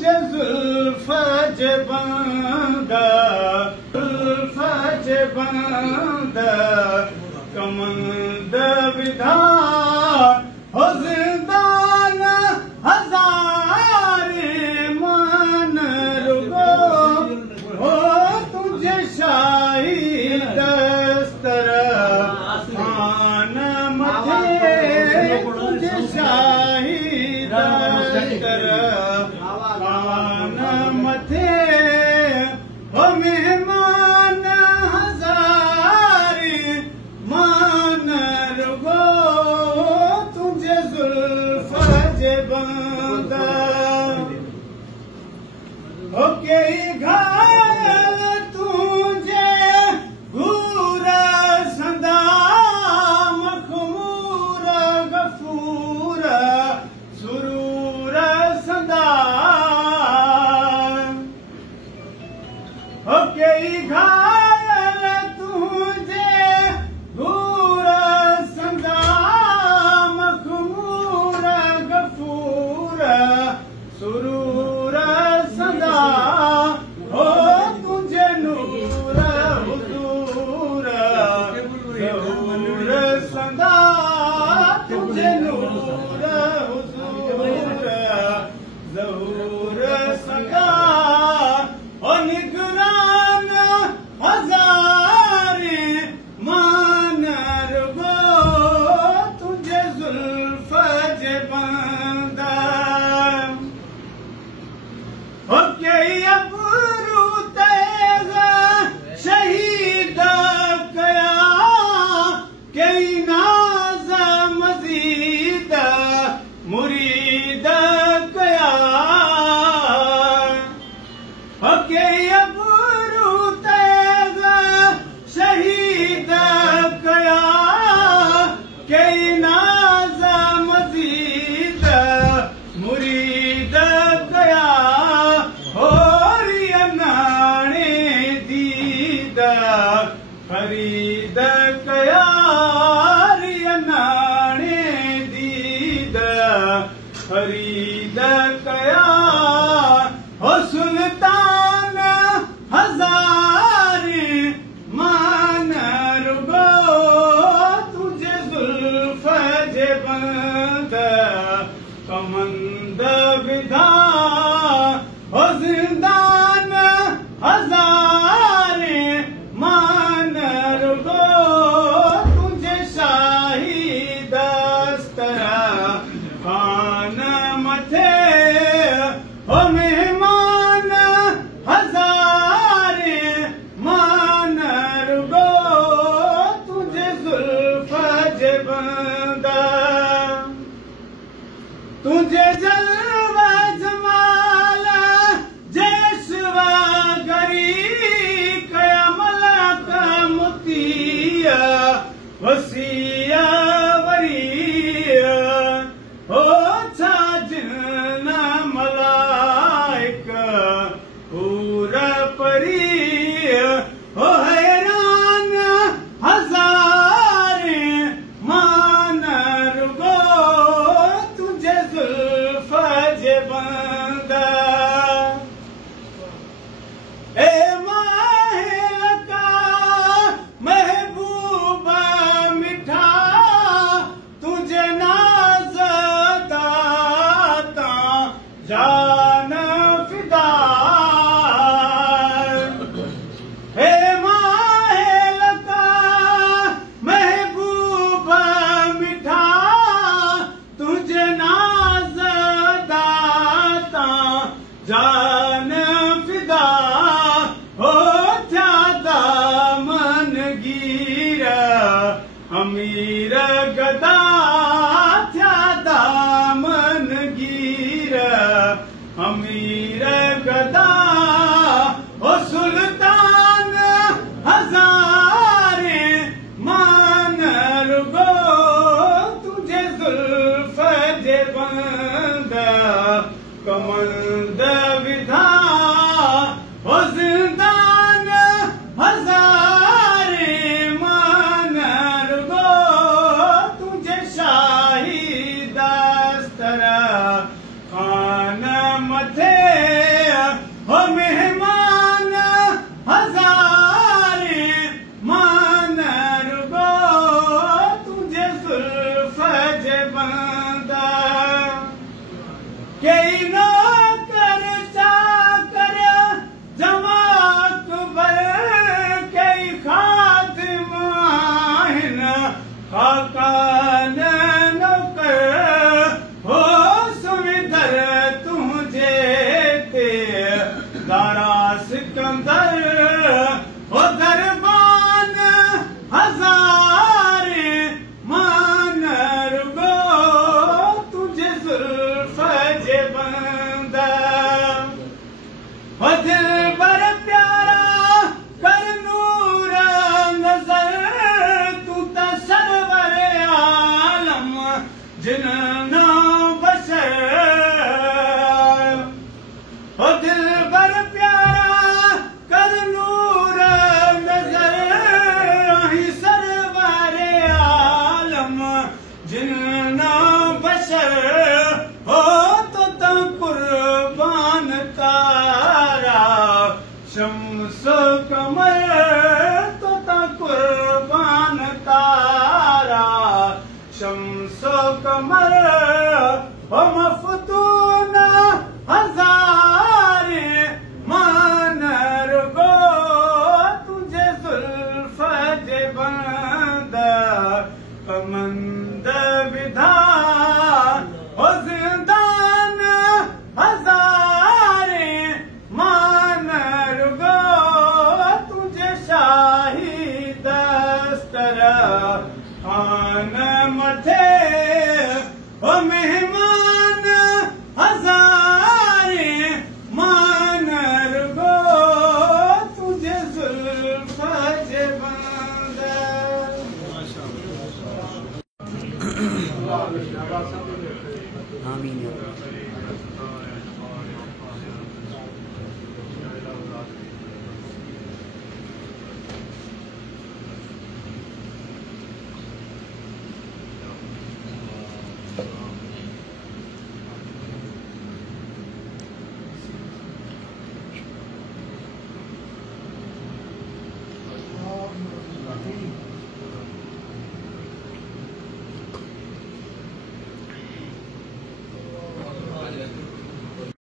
तुझे जुल्फ जे बंदा कमंद विधान हो जिंदान हजार मान रुगो हो तुझे शाही दस्तर आन मथे तुझे शाही दस्तर आन मथे हो मेहमान हजारी मान रुगो तुझे जुल्फ जे बंदा हो कई घायल तुझे घूर संदा मखमूर गफूर सुरूर संदा हो कई घायल तुझे घूर संदा मखमूर गफूर सुरूर संदा हो तुझे नूर हुजूर ज़हूर संदा तुझे नूर हुजूर ज़हूर संदा हो निगरान हजारी मान रुगो तुझे जुल्फ जे बंदा हो कई अबरू तेज़ शहीद कया कई नाज़ मज़ीद मुरीद कया हो कई अबरू तेज़ शहीद कया कई नाज़ मज़ीद मुरीद कया होरी नाणे दीद फरीद कया रिय नाणे दीद फरीद कया हो सुल्तान हजारी मान रुगो तुझे जुल्फ जे बंदा कमंद विधान हो जिंदान हजारी मान रुगो तुझे शाही दस्तर खान मथे हो मेहमान हजारी मान रुगो तुझे जुल्फ जे बंदा तुझे जलवा जमाल जैसवा गरी कयामल का मुतिया वसिया वरिया हो छाजना मलाइका पूरा परी हो हैरान हजारे मान रुगो तुझे जुल्फ जे बंदा ए माहिल का महबूबा मिठा तुझे नाज दाता जान फिदा हे माहिल का महबूबा मिठा तुझे नाज दाता जान फिदा हो थया दामन गिरा अमीर गदा थया दामन गिरा अमीर गदा हो सुल्तान हजारे मान रुगो तुझे जुल्फ जे बंदा कमंद विधान हो जिंदान हजारे मान रुगो तुझे शाही दस्तर खान मथे कई नौकर चाकर जमात भर कई खादिम आहिन खाकान नौकर हो सुविधर तुझे ते दारा सिकंदर हो दरबान हजारे मान रुगो तुझे जुल्फ जे बंदा हो दिल बर प्यारा कर नूर नजर तू ता सरवर आलम जिन्ना बशर हो दिल बर प्यारा कर नूर नजर ही सरवर आलम जिन्ना बशर हो तो कुर्बान तारा शम्स कमर तो कुर्बान तारा शम्स कमर हो मफतून हजारे मान रुगो तुझे जुल्फ जे बंदा कमंद विधान हो जिंदान हजारे मान रुगो तुझे शाही दस्तर आन मथे हो मेहमान हजारे मान रुगो तुझे जुल्फ जे बंदा आमीन।